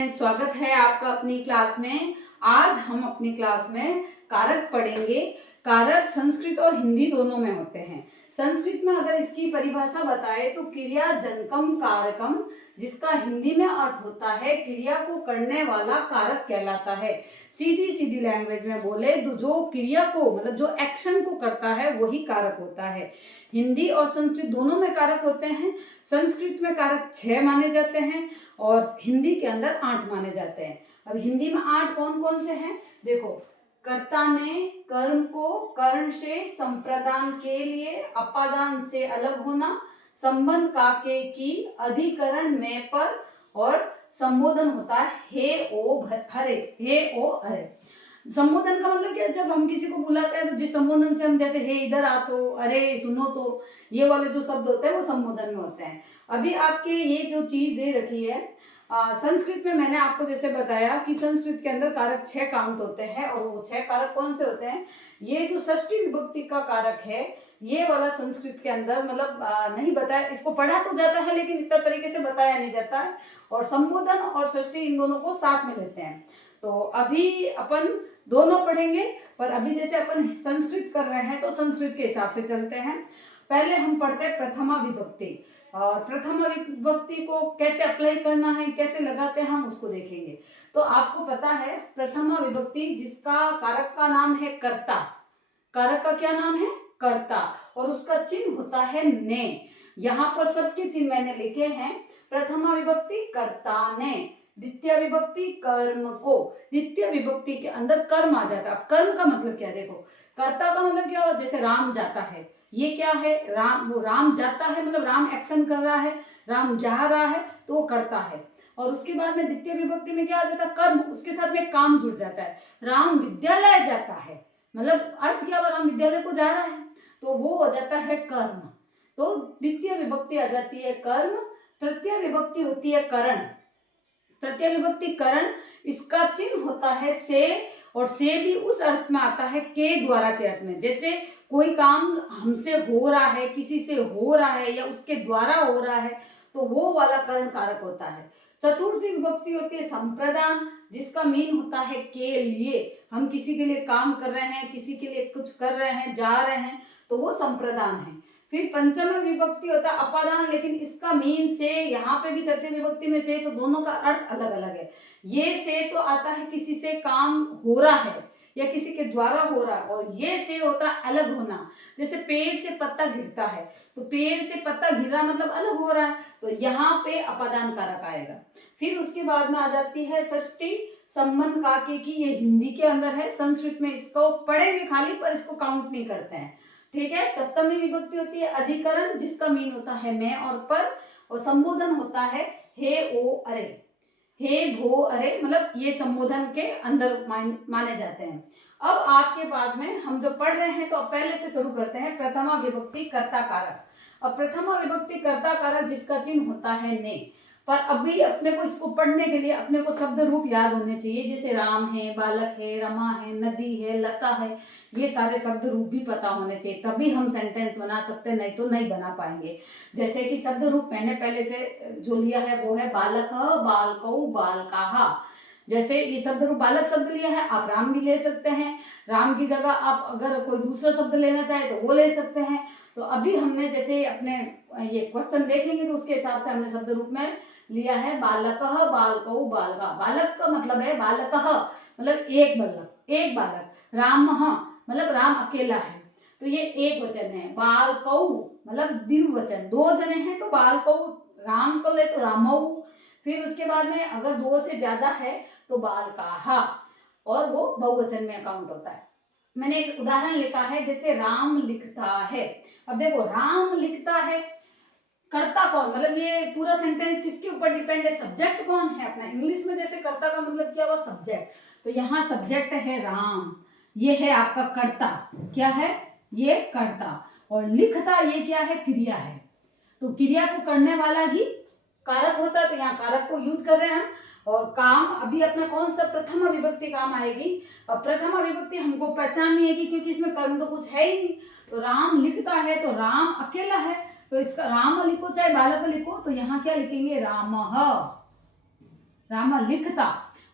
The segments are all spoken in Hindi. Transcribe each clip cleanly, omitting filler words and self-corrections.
स्वागत है आपका अपनी क्लास में। आज हम अपनी क्लास में कारक पढ़ेंगे। कारक संस्कृत और हिंदी दोनों में होते हैं। संस्कृत में अगर इसकी परिभाषा बताए तो क्रिया जनकम कारकम, जिसका हिंदी में अर्थ होता है क्रिया को करने वाला कारक कहलाता है। सीधी सीधी लैंग्वेज में बोले तो जो क्रिया को मतलब जो एक्शन को करता है वही कारक होता है। हिंदी और संस्कृत दोनों में कारक होते हैं। संस्कृत में कारक 6 माने जाते हैं और हिंदी के अंदर 8 माने जाते हैं। अब हिंदी में 8 कौन कौन से हैं? देखो, कर्ता ने कर्म को कर्ण से संप्रदान के लिए अपादान से अलग होना, संबंध काके की अधिकरण में पर, और संबोधन होता है हे ओ हरे, हे ओ अरे। संबोधन का मतलब क्या? जब हम किसी को बुलाते हैं तो जिस संबोधन से हम, जैसे हे इधर आ तो, अरे सुनो तो, ये वाले जो शब्द होते हैं वो संबोधन में होते हैं। अभी आपके ये जो चीज दे रखी है संस्कृत में, मैंने आपको जैसे बताया कि संस्कृत के अंदर कारक 6 काउंट होते हैं और वो 6 कारक कौन से होते हैं? ये जो षष्ठी विभक्ति का कारक है ये वाला संस्कृत के अंदर मतलब नहीं बताया, इसको पढ़ा तो जाता है लेकिन इतना तरीके से बताया नहीं जाता है। और संबोधन और षष्ठी इन दोनों को साथ में लेते हैं। तो अभी अपन दोनों पढ़ेंगे, पर अभी जैसे अपन संस्कृत कर रहे हैं तो संस्कृत के हिसाब से चलते हैं। पहले हम पढ़ते हैं प्रथमा विभक्ति, और प्रथमा विभक्ति को कैसे अप्लाई करना है, कैसे लगाते हैं, हम उसको देखेंगे। तो आपको पता है प्रथमा विभक्ति जिसका कारक का नाम है कर्ता, कारक का क्या नाम है? कर्ता, और उसका चिन्ह होता है ने। यहाँ पर सबके चिन्ह मैंने लिखे हैं। प्रथमा विभक्ति कर्ता ने, द्वितीय विभक्ति कर्म को, द्वितीय विभक्ति के अंदर कर्म आ जाता है। अब कर्म का मतलब क्या? देखो, कर्ता का मतलब क्या हो? जैसे राम जाता है, ये क्या है? राम, वो राम जाता है मतलब राम एक्शन कर रहा है, राम जा रहा है तो वो करता है। और उसके बाद में द्वितीय विभक्ति में क्या आ जाता है? कर्म, उसके साथ में काम जुड़ जाता है। राम विद्यालय जाता है, मतलब अर्थ क्या हुआ? राम विद्यालय को जा रहा है, तो वो हो जाता है कर्म। तो द्वितीय विभक्ति आ जाती है कर्म। तृतीय विभक्ति होती है करण। तृतीय विभक्ति करण, इसका चिन्ह होता है से, और से भी उस अर्थ में आता है के द्वारा के अर्थ में। जैसे कोई काम हमसे हो रहा है, किसी से हो रहा है या उसके द्वारा हो रहा है, तो वो वाला करण कारक होता है। चतुर्थी विभक्ति होती है संप्रदान, जिसका मीन होता है के लिए। हम किसी के लिए काम कर रहे हैं, किसी के लिए कुछ कर रहे हैं, जा रहे हैं, तो वो संप्रदान है। फिर पंचम विभक्ति होता है अपादान, लेकिन इसका मीन से, यहाँ पे भी तृतीय विभक्ति में से, तो दोनों का अर्थ अलग अलग है। ये से तो आता है किसी से काम हो रहा है या किसी के द्वारा हो रहा है, और ये से होता है अलग होना। जैसे पेड़ से पत्ता गिरता है, तो पेड़ से पत्ता गिरा मतलब अलग हो रहा है, तो यहाँ पे अपादान कारक आएगा। फिर उसके बाद में आ जाती है षष्ठी संबंध काके की, ये हिंदी के अंदर है। संस्कृत में इसको पढ़ेंगे खाली, पर इसको काउंट नहीं करते हैं, ठीक है। सप्तमी विभक्ति होती है अधिकरण, जिसका मीन होता है मैं और पर, और संबोधन होता है हे ओ अरे, हे भो अरे, मतलब ये संबोधन के अंदर माने जाते हैं। अब आपके पास में हम जो पढ़ रहे हैं, तो अब पहले से शुरू करते हैं। प्रथमा विभक्ति कर्ता कारक। अब प्रथमा विभक्ति कर्ता कारक जिसका चिन्ह होता है ने, पर अभी अपने को इसको पढ़ने के लिए अपने को शब्द रूप याद होने चाहिए। जैसे राम है, बालक है, रमा है, नदी है, लता है, ये सारे शब्द रूप भी पता होने चाहिए, तभी हम सेंटेंस बना सकते हैं, नहीं तो नहीं बना पाएंगे। जैसे कि शब्द रूप मैंने पहले से जो लिया है वो है बालक, बालकौ, बालकाहा। जैसे ये शब्द रूप बालक शब्द लिया है, आप राम भी ले सकते हैं। राम की जगह आप अगर कोई दूसरा शब्द लेना चाहे तो वो ले सकते हैं। तो अभी हमने जैसे अपने ये क्वेश्चन देखेंगे तो उसके हिसाब से हमने शब्द रूप में लिया है बालक, बालकौ, बालका। बालक का मतलब है बालक मतलब एक बालक, एक बालक। राम मतलब राम अकेला है, तो ये एक वचन है। बालकौ मतलब द्विवचन, 2 जने हैं तो बालकौ, राम को ले तो रामौ। फिर उसके बाद में अगर 2 से ज्यादा है तो बालकाहा, और वो बहुवचन में अकाउंट होता है। मैंने एक उदाहरण लिखा है, जैसे राम लिखता है। अब देखो, राम लिखता है, कर्ता कौन, मतलब ये पूरा सेंटेंस किसके ऊपर डिपेंड है? सब्जेक्ट कौन है अपना। इंग्लिश में जैसे कर्ता का मतलब क्या हुआ? सब्जेक्ट। तो यहाँ सब्जेक्ट है राम, ये है आपका कर्ता। क्या है? ये कर्ता। और लिखता ये क्या है? क्रिया है। तो क्रिया को करने वाला ही कारक होता है, तो यहाँ कारक को यूज कर रहे हैं हम। और काम अभी अपना कौन सा? प्रथमा विभक्ति काम आएगी। और प्रथमा विभक्ति हमको पहचाननी है क्योंकि इसमें कर्म तो कुछ है ही नहीं। तो राम लिखता है, तो राम अकेला है, तो इसका राम लिखो चाहे बालक लिखो, तो यहाँ क्या लिखेंगे? रामः। राम लिखता,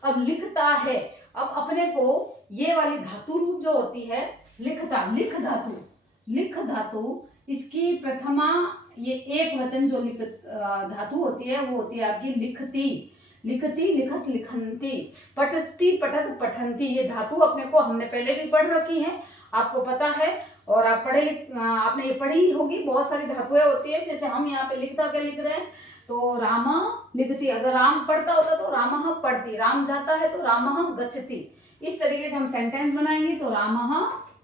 अब लिखता है। अब अपने को ये वाली धातु रूप जो होती है लिखता, लिख धातु इसकी प्रथमा ये एक वचन जो लिख धातु होती है वो होती है आपकी लिखती, लिखत लिखंती, पठती पठत पठंती। ये धातु अपने को हमने पहले भी पढ़ रखी है, आपको पता है, और आप आपने ये पढ़ी होगी। बहुत सारी धातुएं होती है, जैसे हम यहाँ पे लिखता क्या लिख रहे हैं, तो राम लिखती, अगर राम पढ़ता होता तो रामः पढ़ती, राम जाता है तो रामः गच्छति। इस तरीके से हम सेंटेंस बनाएंगे तो रामः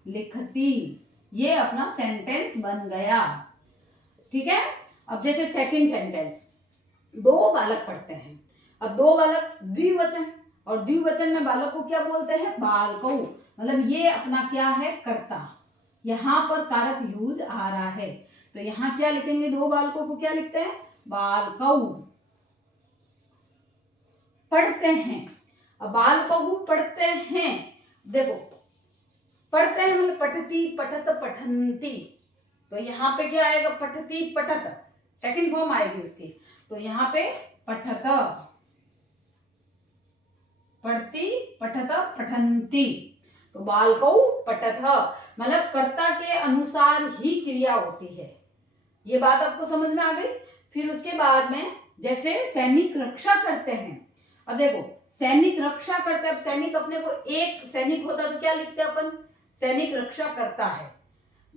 लिखती, ये अपना सेंटेंस बन गया। ठीक है। अब जैसे सेकंड सेंटेंस, दो बालक पढ़ते हैं। अब दो बालक द्विवचन, और द्विवचन में बालक को क्या बोलते हैं, बालकौ, मतलब ये अपना क्या है, कर्ता। यहाँ पर कारक यूज आ रहा है, तो यहाँ क्या लिखेंगे, दो बालकों को क्या लिखते हैं, बालकौ पढ़ते हैं। अब बालकौ पढ़ते हैं, देखो पढ़ते हैं मतलब पठती पठत पठंती, तो यहाँ पे क्या आएगा, पठती पठत, सेकंड फॉर्म आएगी उसकी, तो यहाँ पे पठत, पढ़ती पठत पठंती, तो बालकौ पठत, मतलब कर्ता के अनुसार ही क्रिया होती है। ये बात आपको समझ में आ गई। फिर उसके बाद में जैसे सैनिक रक्षा करते हैं, अब देखो सैनिक रक्षा करते हैं, अब सैनिक अपने को एक सैनिक होता तो क्या लिखते हैं अपन, सैनिक रक्षा करता है,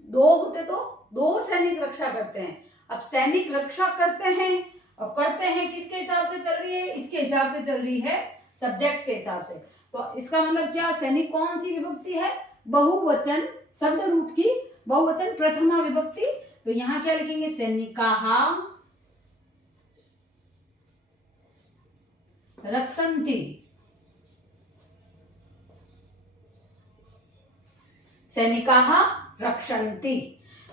दो होते तो दो सैनिक रक्षा करते हैं। अब सैनिक रक्षा करते हैं, अब करते हैं किसके हिसाब से चल रही है, इसके हिसाब से चल रही है, सब्जेक्ट के हिसाब से। तो इसका मतलब क्या, सैनिक कौन सी विभक्ति है, बहुवचन शब्द रूप की बहुवचन प्रथमा विभक्ति, तो यहाँ क्या लिखेंगे, सैनिकाः रक्षन्ति, सैनिकाः रक्षन्ति।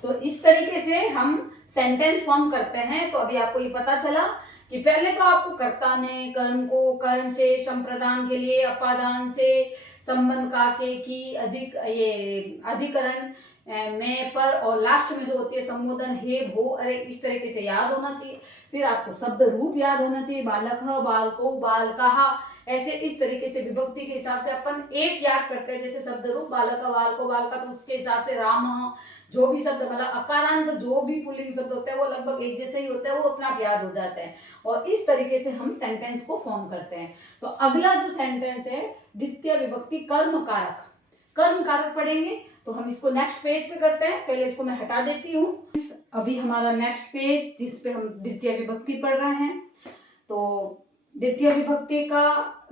तो इस तरीके से हम सेंटेंस फॉर्म करते हैं। तो अभी आपको ये पता चला कि पहले तो आपको कर्ता ने कर्म को कर्म से संप्रदान के लिए अपादान से संबंध का के की अधिक ये अधिकरण में पर, और लास्ट में जो होती है संबोधन हे भो अरे, इस तरीके से याद होना चाहिए। फिर आपको शब्द रूप याद होना चाहिए, बालक बालको बालकाः, ऐसे इस तरीके से विभक्ति के हिसाब से अपन एक याद करते हैं। जैसे शब्द रूप बालक बालको बालका, तो उसके हिसाब से राम, जो भी शब्द मतलब अकारांत जो भी पुल्लिंग शब्द होते हैं वो लगभग एक जैसे ही होते हैं, वो अपने आप याद हो जाते हैं, और इस तरीके से हम सेंटेंस को फॉर्म करते हैं। तो अगला जो सेंटेंस है द्वितीय विभक्ति कर्म कारक, कर्म कारक पढ़ेंगे, तो हम इसको नेक्स्ट पेज पे करते हैं। पहले इसको मैं हटा देती हूँ। अभी हमारा नेक्स्ट पेज जिसपे हम द्वितीय विभक्ति पढ़ रहे हैं, तो द्वितीय विभक्ति का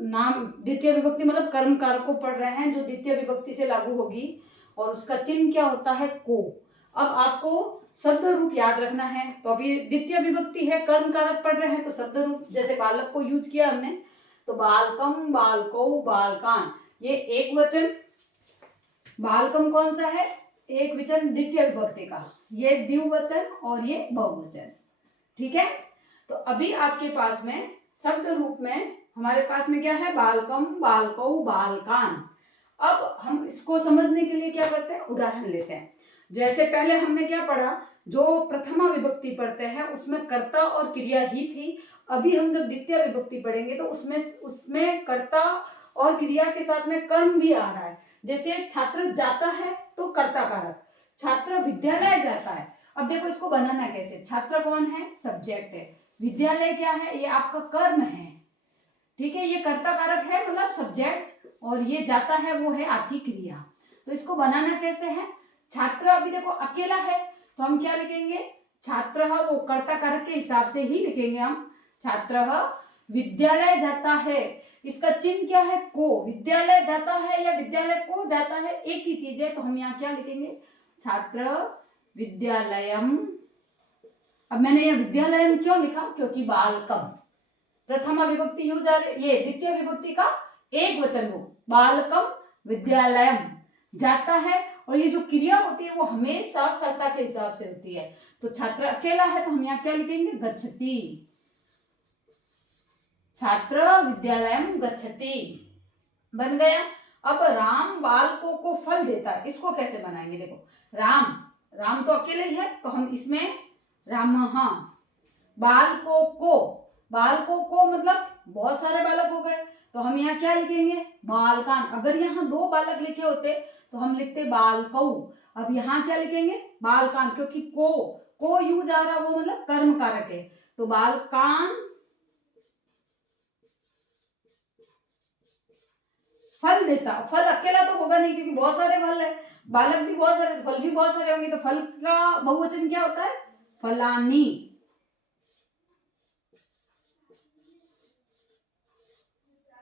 नाम, द्वितीय विभक्ति मतलब कर्म कारक को पढ़ रहे हैं जो द्वितीय विभक्ति से लागू होगी, और उसका चिन्ह क्या होता है, को। अब आपको शब्द रूप याद रखना है, तो अभी द्वितीय विभक्ति है, कर्म कारक पढ़ रहे हैं, तो शब्द रूप जैसे बालक को यूज किया हमने, तो बालकम बालकौ बालकान, ये एक वचन, बालकम कौन सा है, एक वचन द्वितीय विभक्ति का, ये द्विवचन और ये बहुवचन। ठीक है। तो अभी आपके पास में शब्द रूप में हमारे पास में क्या है, बालकम बालकौ बालकान। अब हम इसको समझने के लिए क्या करते हैं, उदाहरण लेते हैं। जैसे पहले हमने क्या पढ़ा, जो प्रथमा विभक्ति पढ़ते हैं उसमें कर्ता और क्रिया ही थी। अभी हम जब द्वितीय विभक्ति पढ़ेंगे तो उसमें कर्ता और क्रिया के साथ में कर्म भी आ रहा है। जैसे छात्र जाता है तो कर्ता कारक, छात्र विद्यालय जाता है। अब देखो इसको बनाना कैसे, छात्र कौन है, सब्जेक्ट है, विद्यालय क्या है, ये आपका कर्म है। ठीक है, ये कर्ता कारक है मतलब सब्जेक्ट, और ये जाता है वो है आपकी क्रिया। तो इसको बनाना कैसे है, छात्र अभी देखो अकेला है, तो हम क्या लिखेंगे, छात्र वो कर्ता कारक के हिसाब से ही लिखेंगे हम, छात्र विद्यालय जाता है, इसका चिन्ह क्या है, को। विद्यालय जाता है या विद्यालय को जाता है एक ही चीज है, तो हम यहाँ क्या लिखेंगे, छात्र विद्यालयम। अब मैंने यह विद्यालयम क्यों लिखा, क्योंकि बालकम प्रथमा विभक्ति यूज आ रही, ये द्वितीय विभक्ति का एक वचन हो, बालकम विद्यालयम जाता है, और ये जो क्रिया होती है वो हमेशा कर्ता के हिसाब से होती है। तो छात्र अकेला है तो हम यहाँ क्या लिखेंगे, गच्छति, छात्र विद्यालयम गच्छति, बन गया। अब राम बालकों को फल देता है, इसको कैसे बनाएंगे, देखो राम तो अकेले ही है, तो हम इसमें रामः, बालकों को बालकों को मतलब बहुत सारे बालक हो गए, तो हम यहाँ क्या लिखेंगे, बालकान। अगर यहाँ 2 बालक लिखे होते तो हम लिखते बालकऊ। अब यहाँ क्या लिखेंगे, बालकान, क्योंकि को यूज आ रहा, वो मतलब कर्म कारक है, तो बालकान फल देता। फल अकेला तो होगा नहीं, क्योंकि बहुत सारे फल है, बालक भी बहुत सारे, फल भी बहुत सारे होंगे, तो फल का बहुवचन क्या होता है, फलानी।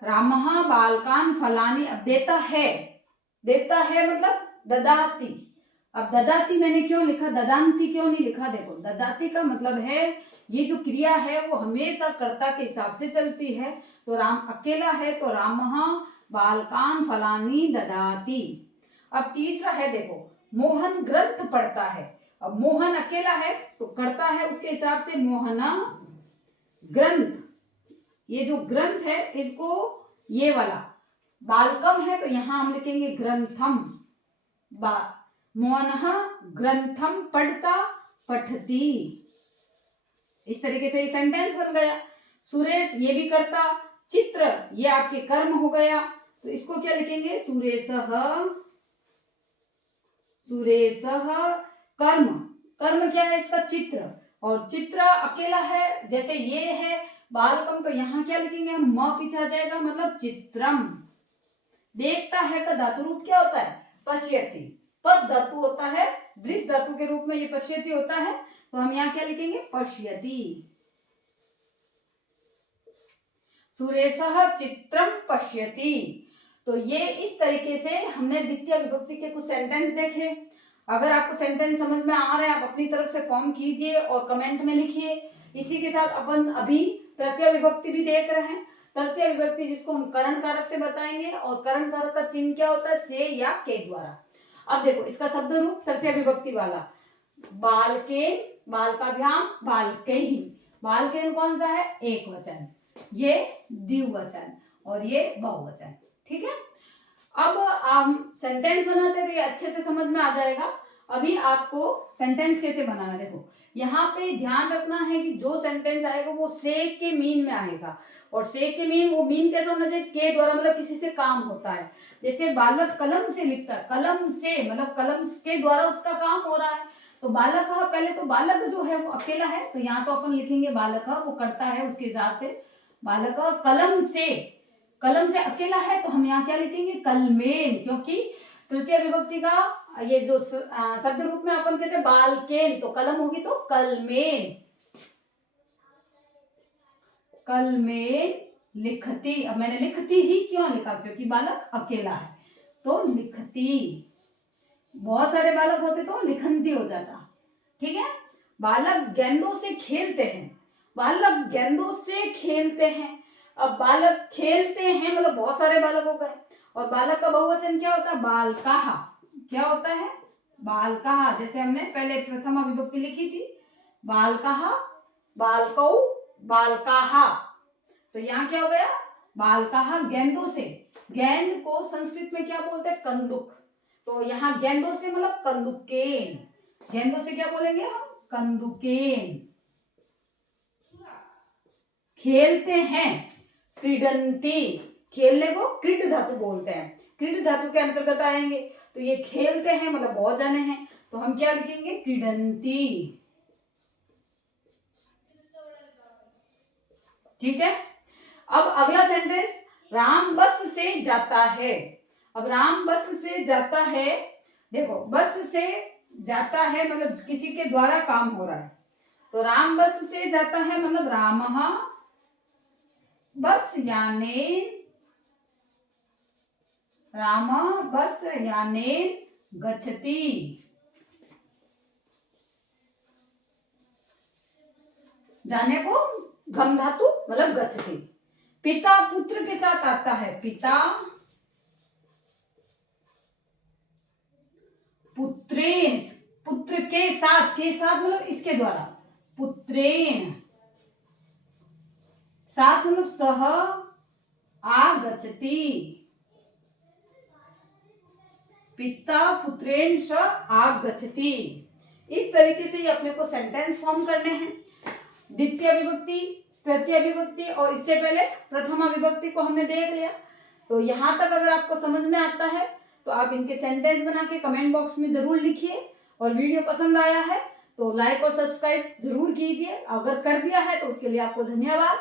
रामः बालकान फलानी। अब देता है मतलब ददाती। अब ददाती मैंने क्यों लिखा, ददांती क्यों नहीं लिखा, देखो ददाती का मतलब है ये जो क्रिया है वो हमेशा कर्ता के हिसाब से चलती है, तो राम अकेला है तो रामः बालकान फलानी ददाती। अब तीसरा है, देखो मोहन ग्रंथ पढ़ता है। अब मोहन अकेला है तो करता है उसके हिसाब से मोहना ग्रंथ। ये जो ग्रंथ है इसको, ये वाला बालकम है तो यहां हम लिखेंगे ग्रंथम। मोहनः ग्रंथम पढ़ता पठती। इस तरीके से ये सेंटेंस बन गया। सुरेश ये भी करता, चित्र ये आपके कर्म हो गया, तो इसको क्या लिखेंगे, सुरेशः कर्म। कर्म क्या है इसका, चित्र, और चित्र अकेला है, जैसे ये है बालकम, तो यहाँ क्या लिखेंगे हम, म पीछे आ जाएगा, मतलब चित्रम। देखता है का धातु रूप क्या होता है, पश्यति। पस धातु होता है, दृश्य धातु के रूप में ये पश्यति होता है, तो हम यहाँ क्या लिखेंगे, पश्यति। सुरेशः चित्रम पश्यति। तो ये इस तरीके से हमने द्वितीय विभक्ति के कुछ सेंटेंस देखे। अगर आपको सेंटेंस समझ में आ रहा है, आप अपनी तरफ से फॉर्म कीजिए और कमेंट में लिखिए। इसी के साथ अपन अभी तृतीय विभक्ति भी देख रहे हैं। तृतीय विभक्ति जिसको हम करण कारक से बताएंगे, और करण कारक का चिन्ह क्या होता है, से या के द्वारा। अब देखो इसका शब्द रूप तृतीय विभक्ति वाला, बालकेन, बालकाभ्याम, बालकैहि। बालकेन कौन सा है, एक वचन, ये द्विवचन, और ये बहुवचन। ठीक है, अब हम सेंटेंस बनाते तो ये अच्छे से समझ में आ जाएगा। अभी आपको सेंटेंस कैसे बनाना, देखो यहाँ पे ध्यान रखना है कि जो सेंटेंस आएगा वो से के मीन में आएगा, और से के मीन, वो मीन कैसा होना चाहिए, के द्वारा, मतलब किसी से काम होता है। जैसे बालक कलम से लिखता है, कलम से मतलब कलम के द्वारा उसका काम हो रहा है, तो बालक, पहले तो बालक जो है वो अकेला है, तो यहाँ तो अपन लिखेंगे बालक, वो करता है उसके हिसाब से, बालक कलम से अकेला है, तो हम यहाँ क्या लिखेंगे, कलमेन, क्योंकि तृतीय विभक्ति का ये जो शब्द रूप में अपन कहते हैं बालकेन, तो कलम होगी तो कलमेन लिखती। अब मैंने लिखती ही क्यों लिखा, क्योंकि बालक अकेला है तो लिखती। बहुत सारे बालक होते तो लिखंती हो जाता। ठीक है, बालक गेंदों से खेलते हैं, बालक गेंदों से खेलते हैं। अब बालक खेलते हैं मतलब बहुत सारे बालक हो गए, और बालक का बहुवचन क्या होता है, बालकाः। क्या होता है, बालकाः। जैसे हमने पहले प्रथमा विभक्ति लिखी थी, बालकाः, बालकौ, बालकाः। तो यहाँ क्या हो गया, बालकाः गेंदों से। गेंद को संस्कृत में क्या बोलते हैं, कंदुक, तो यहाँ गेंदों से मतलब कंदुकेन। गेंदों से क्या बोलेंगे हम, कंदुकेन। खेलते हैं, क्रीडन्ति। खेलने को क्रीड धातु बोलते हैं, क्रीड धातु के अंतर्गत आएंगे, तो ये खेलते हैं मतलब बहुत जाने हैं, तो हम क्या लिखेंगे, क्रीडन्ति। ठीक है, अब अगला सेंटेंस, राम बस से जाता है। अब राम बस से जाता है, देखो बस से जाता है मतलब किसी के द्वारा काम हो रहा है, तो राम बस से जाता है मतलब रामः बस यानेन, राम बस यानेन गच्छति। जाने को घम धातु मतलब गच्छति। पिता पुत्र के साथ आता है, पिता पुत्रेण, पुत्र के साथ मतलब इसके द्वारा, पुत्रेण, साथ मतलब सह आगच्छति। पिता पुत्रेण सह आगच्छति। इस तरीके से ये अपने को सेंटेंस फॉर्म करने हैं। द्वितीय विभक्ति, तृतीय विभक्ति और इससे पहले प्रथमा विभक्ति को हमने देख लिया। तो यहाँ तक अगर आपको समझ में आता है तो आप इनके सेंटेंस बना के कमेंट बॉक्स में जरूर लिखिए। और वीडियो पसंद आया है तो लाइक और सब्सक्राइब जरूर कीजिए। अगर कर दिया है तो उसके लिए आपको धन्यवाद।